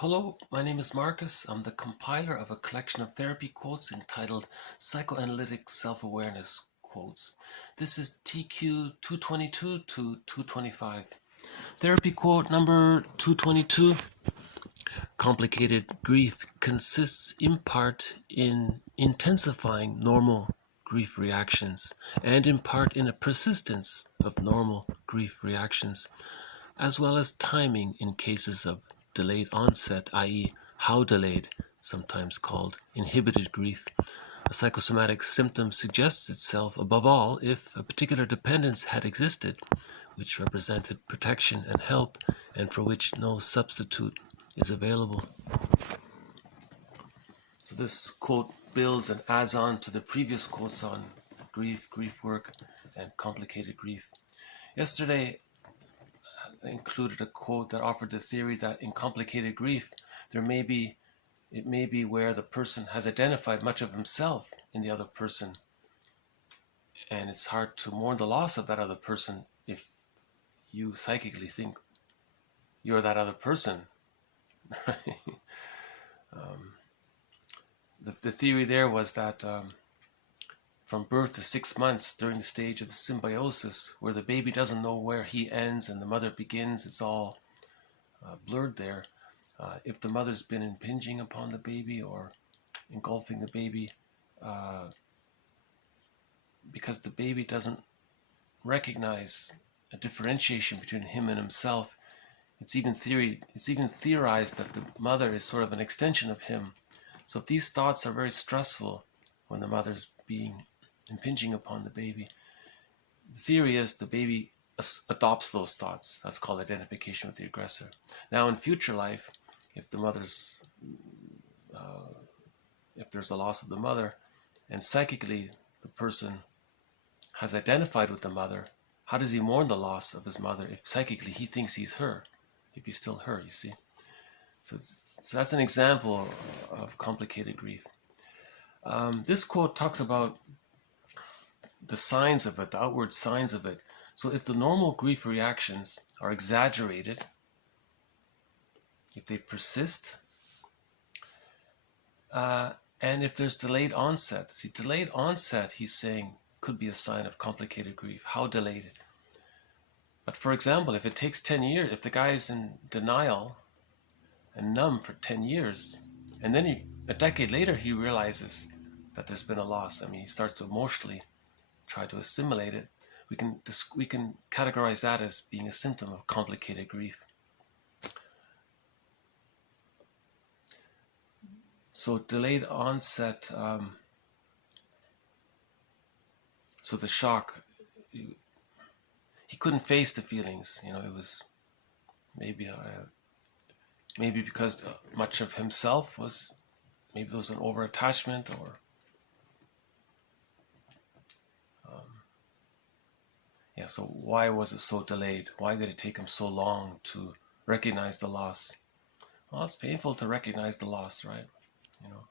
Hello, my name is Marcus. I'm the compiler of a collection of therapy quotes entitled Psychoanalytic Self-Awareness Quotes. This is TQ 222 to 225. Therapy quote number 222. Complicated grief consists in part in intensifying normal grief reactions and in part in a persistence of normal grief reactions, as well as timing in cases of delayed onset, i.e. how delayed, sometimes called inhibited grief. A psychosomatic symptom suggests itself above all if a particular dependence had existed, which represented protection and help, and for which no substitute is available. So this quote builds and adds on to the previous quotes on grief, grief work, and complicated grief. Yesterday, I included a quote that offered the theory that in complicated grief, it may be where the person has identified much of himself in the other person, and it's hard to mourn the loss of that other person if you psychically think you're that other person. The theory there was that from birth to 6 months, during the stage of symbiosis, where the baby doesn't know where he ends and the mother begins, it's all blurred there. If the mother's been impinging upon the baby or engulfing the baby, because the baby doesn't recognize a differentiation between him and himself, it's even theorized that the mother is sort of an extension of him. So if these thoughts are very stressful when the mother's being impinging upon the baby, the theory is the baby adopts those thoughts. That's called identification with the aggressor. Now in future life, if there's a loss of the mother, and psychically the person has identified with the mother, how does he mourn the loss of his mother if psychically he thinks he's her, if he's still her, you see? So that's an example of complicated grief. This quote talks about the signs of it, the outward signs of it. So if the normal grief reactions are exaggerated, if they persist, and if there's delayed onset. See, delayed onset, he's saying, could be a sign of complicated grief. How delayed? But for example, if it takes 10 years, if the guy is in denial and numb for 10 years, and then a decade later he realizes that there's been a loss. I mean, he starts to emotionally try to assimilate it. We can categorize that as being a symptom of complicated grief. So delayed onset, so the shock, he couldn't face the feelings. You know, it was maybe because much of himself was, maybe there was an over-attachment, or yeah, so why was it so delayed? Why did it take him so long to recognize the loss? Well, it's painful to recognize the loss, right? You know.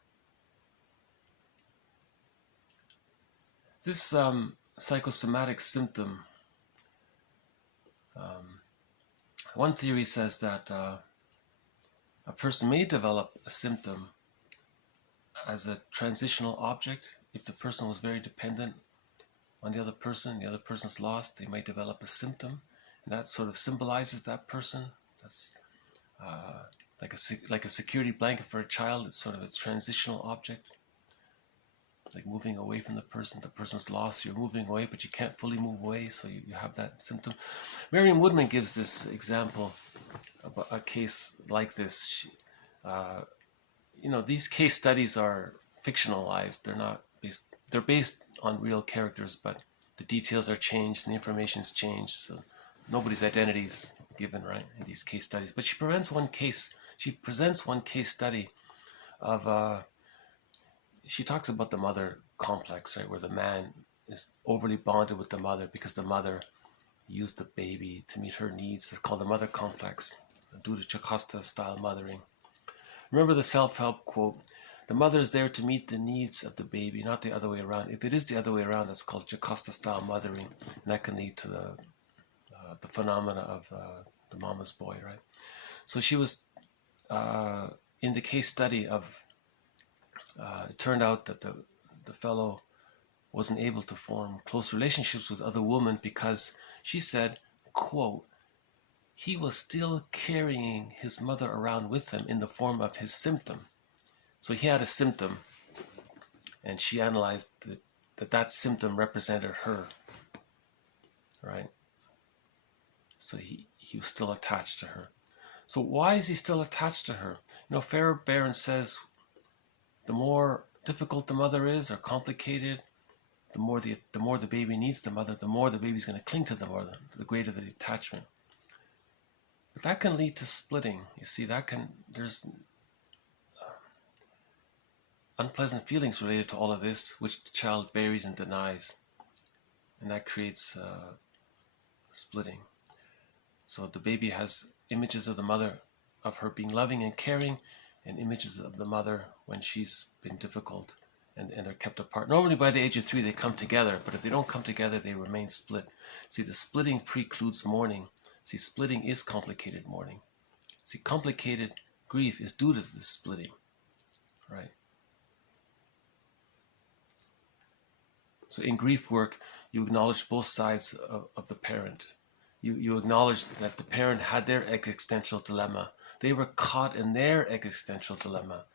This psychosomatic symptom, one theory says that a person may develop a symptom as a transitional object. If the person was very dependent on the other person's lost, they might develop a symptom, and that sort of symbolizes that person. That's like a security blanket for a child. It's sort of its transitional object, like moving away from the person. The person's lost, you're moving away, but you can't fully move away, so you have that symptom. Marion Woodman gives this example about a case like this. You know, these case studies are fictionalized. They're based on real characters, but the details are changed and the information's changed, so nobody's identity is given, right, in these case studies. But she presents one case study of she talks about the mother complex, right, where the man is overly bonded with the mother because the mother used the baby to meet her needs. It's called the mother complex, due to Jocasta style mothering. Remember the self-help quote, the mother is there to meet the needs of the baby, not the other way around. If it is the other way around, that's called Jocasta style mothering, and that can lead to the phenomena of the mama's boy, right? So she was in the case study of, it turned out that the fellow wasn't able to form close relationships with other women because she said, quote, he was still carrying his mother around with him in the form of his symptom. So he had a symptom, and she analyzed that symptom represented her, right? So he was still attached to her. So why is he still attached to her? You know, Fairbairn says the more difficult the mother is, or complicated, the more the baby needs the mother, the more the baby's going to cling to the mother, the greater the attachment. But that can lead to splitting. You see, there's unpleasant feelings related to all of this, which the child buries and denies. And that creates splitting. So the baby has images of the mother, of her being loving and caring, and images of the mother when she's been difficult, and they're kept apart. Normally by the age of 3 they come together, but if they don't come together they remain split. See, the splitting precludes mourning. See, splitting is complicated mourning. See, complicated grief is due to the splitting, right? So in grief work, you acknowledge both sides of the parent. You acknowledge that the parent had their existential dilemma. They were caught in their existential dilemma.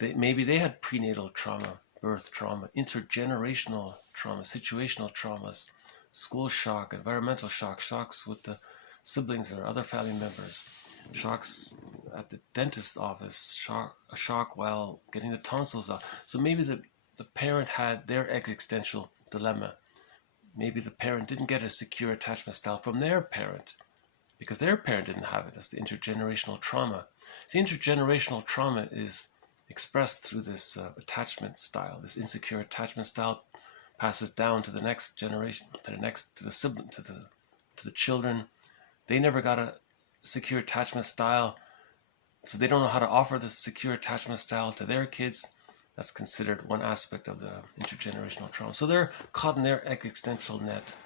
Maybe they had prenatal trauma, birth trauma, intergenerational trauma, situational traumas, school shock, environmental shock, shocks with the siblings or other family members, shocks at the dentist's office, a shock while getting the tonsils out. So maybe the parent had their existential dilemma. Maybe the parent didn't get a secure attachment style from their parent because their parent didn't have it. That's the intergenerational trauma. See, intergenerational trauma is expressed through this attachment style. This insecure attachment style passes down to the next generation, to the sibling, to the children. They never got a secure attachment style, so they don't know how to offer this secure attachment style to their kids. That's considered one aspect of the intergenerational trauma. So they're caught in their existential net,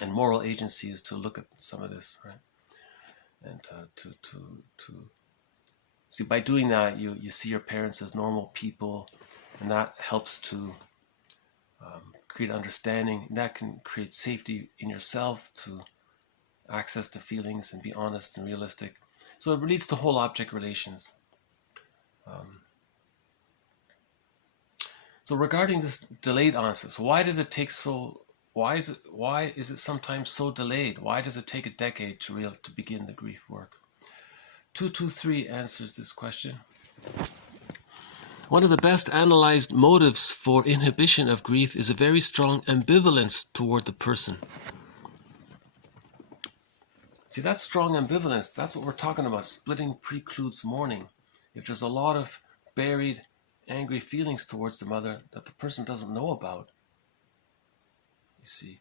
and moral agency is to look at some of this, right? And to see, by doing that, you see your parents as normal people, and that helps to create understanding. And that can create safety in yourself to access the feelings and be honest and realistic. So it leads to whole object relations. So regarding this delayed onset, so why does it take so? Why is it sometimes so delayed? Why does it take a decade to begin the grief work? 223 answers this question. One of the best analyzed motives for inhibition of grief is a very strong ambivalence toward the person. See, that strong ambivalence, that's what we're talking about. Splitting precludes mourning. If there's a lot of buried angry feelings towards the mother that the person doesn't know about, you see,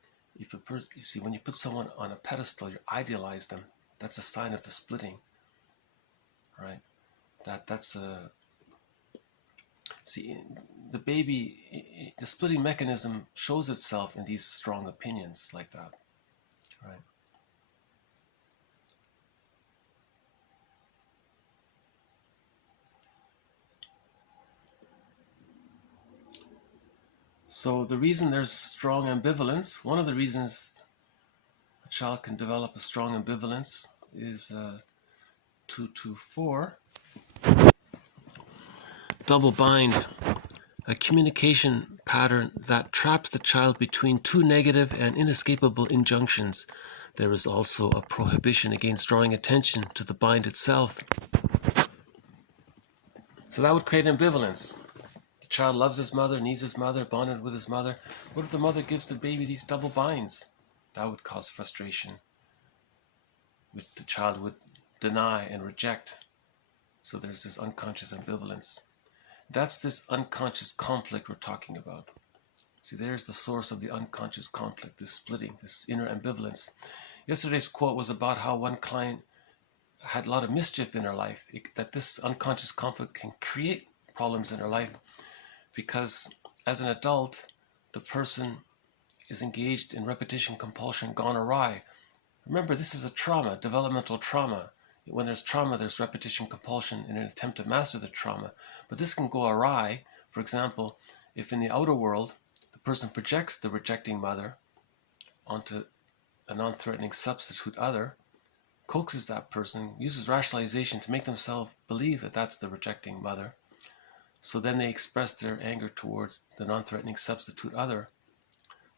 when you put someone on a pedestal, you idealize them. That's a sign of the splitting, right? That's a see, the baby, the splitting mechanism shows itself in these strong opinions like that, right? So the reason there's strong ambivalence, one of the reasons a child can develop a strong ambivalence is 224. Double bind, a communication pattern that traps the child between two negative and inescapable injunctions. There is also a prohibition against drawing attention to the bind itself. So that would create ambivalence. The child loves his mother, needs his mother, bonded with his mother. What if the mother gives the baby these double binds? That would cause frustration, which the child would deny and reject. So there's this unconscious ambivalence. That's this unconscious conflict we're talking about. See, there's the source of the unconscious conflict, this splitting, this inner ambivalence. Yesterday's quote was about how one client had a lot of mischief in her life, that this unconscious conflict can create problems in her life because as an adult, the person is engaged in repetition compulsion gone awry. Remember, this is a trauma, developmental trauma. when there's trauma, there's repetition compulsion in an attempt to master the trauma. But this can go awry. For example, if in the outer world, the person projects the rejecting mother onto a non-threatening substitute other, coaxes that person, uses rationalization to make themselves believe that that's the rejecting mother. So then they express their anger towards the non-threatening substitute other,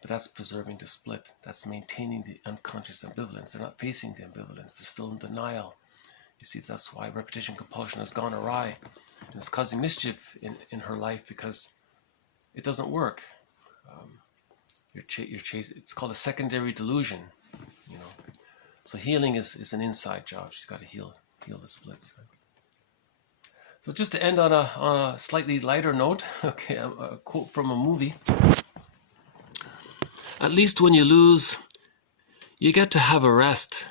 but that's preserving the split. That's maintaining the unconscious ambivalence. They're not facing the ambivalence. They're still in denial. You see, that's why repetition compulsion has gone awry. And it's causing mischief in her life because it doesn't work. It's called a secondary delusion, you know. So healing is an inside job. She's got to heal the splits. So just to end on a slightly lighter note, okay, a quote from a movie. At least when you lose, you get to have a rest.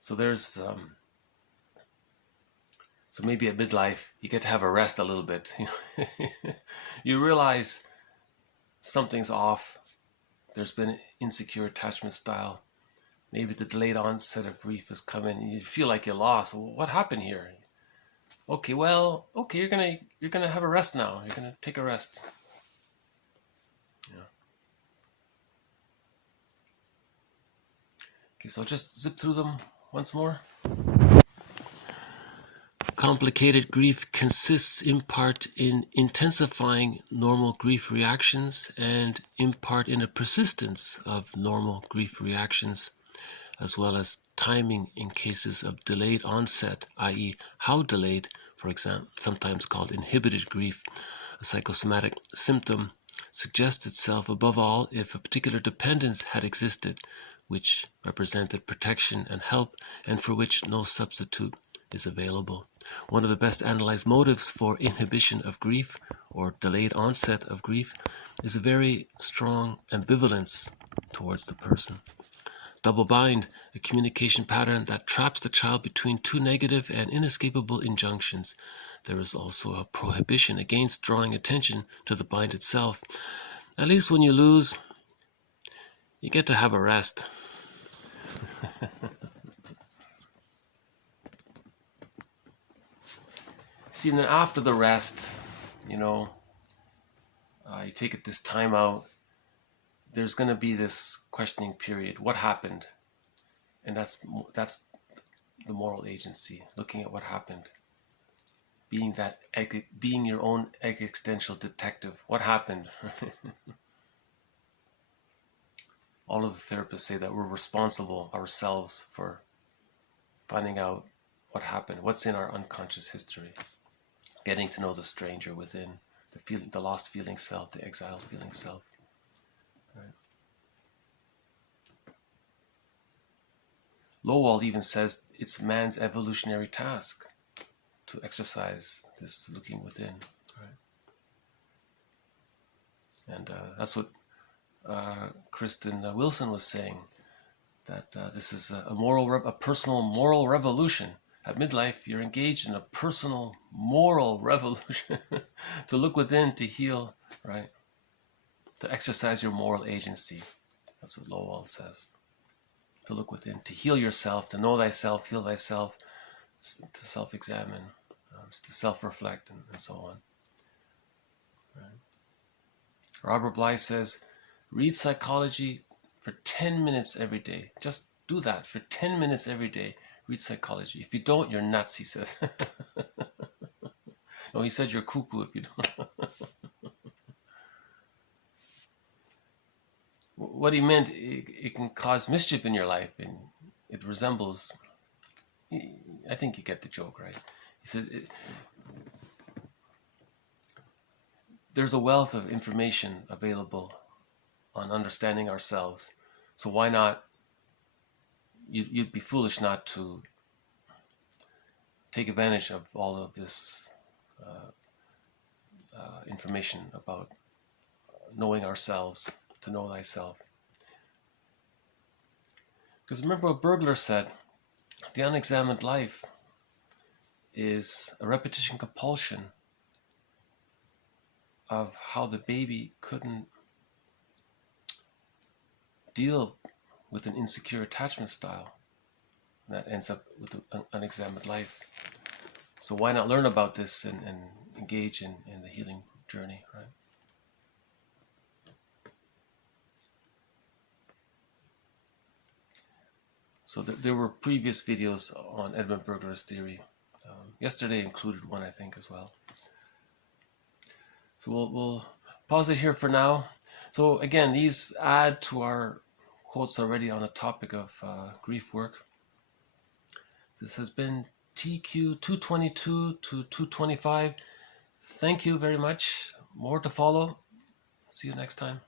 So there's so maybe at midlife you get to have a rest a little bit. You realize something's off. There's been insecure attachment style. Maybe the delayed onset of grief has come in. You feel like you lost. Well, what happened here? Okay, well, okay, you're gonna have a rest now. You're gonna take a rest. Yeah. Okay, so I'll just zip through them once more. Complicated grief consists in part in intensifying normal grief reactions and in part in a persistence of normal grief reactions, as well as timing in cases of delayed onset, i.e. how delayed, for example, sometimes called inhibited grief, a psychosomatic symptom, suggests itself above all if a particular dependence had existed, which represented protection and help, and for which no substitute is available. One of the best analyzed motives for inhibition of grief, or delayed onset of grief, is a very strong ambivalence towards the person. Double bind, a communication pattern that traps the child between two negative and inescapable injunctions. There is also a prohibition against drawing attention to the bind itself. At least when you lose, you get to have a rest. See, and then after the rest, you take it this time out, there's going to be this questioning period. What happened? And that's the moral agency, looking at what happened. Being your own existential detective. What happened? All of the therapists say that we're responsible ourselves for finding out what happened, what's in our unconscious history, getting to know the stranger within, the lost feeling self, the exiled feeling self. Right. Lowell even says it's man's evolutionary task to exercise this looking within. Right. And that's what Kristen Wilson was saying, that this is a personal moral revolution. At midlife, you're engaged in a personal moral revolution to look within, to heal, right? To exercise your moral agency. That's what Lowell says. To look within, to heal yourself, to know thyself, heal thyself, to self-examine, to self-reflect, and so on. Right. Robert Bly says, read psychology for 10 minutes every day. Just do that for 10 minutes every day. Read psychology. If you don't, you're nuts, he says. No, he said you're cuckoo if you don't. What he meant, it can cause mischief in your life, and it resembles, I think you get the joke, right? He said, there's a wealth of information available on understanding ourselves. So why not, you'd be foolish not to take advantage of all of this information about knowing ourselves, to know thyself. Because remember what Burglar said, the unexamined life is a repetition compulsion of how the baby couldn't deal with an insecure attachment style that ends up with an unexamined life. So why not learn about this and engage in the healing journey, right? So there were previous videos on Edmund Burglar's theory. Yesterday included one, I think, as well. So we'll pause it here for now. So again, these add to our quotes already on the topic of grief work. This has been TQ 222 to 225. Thank you very much. More to follow. See you next time.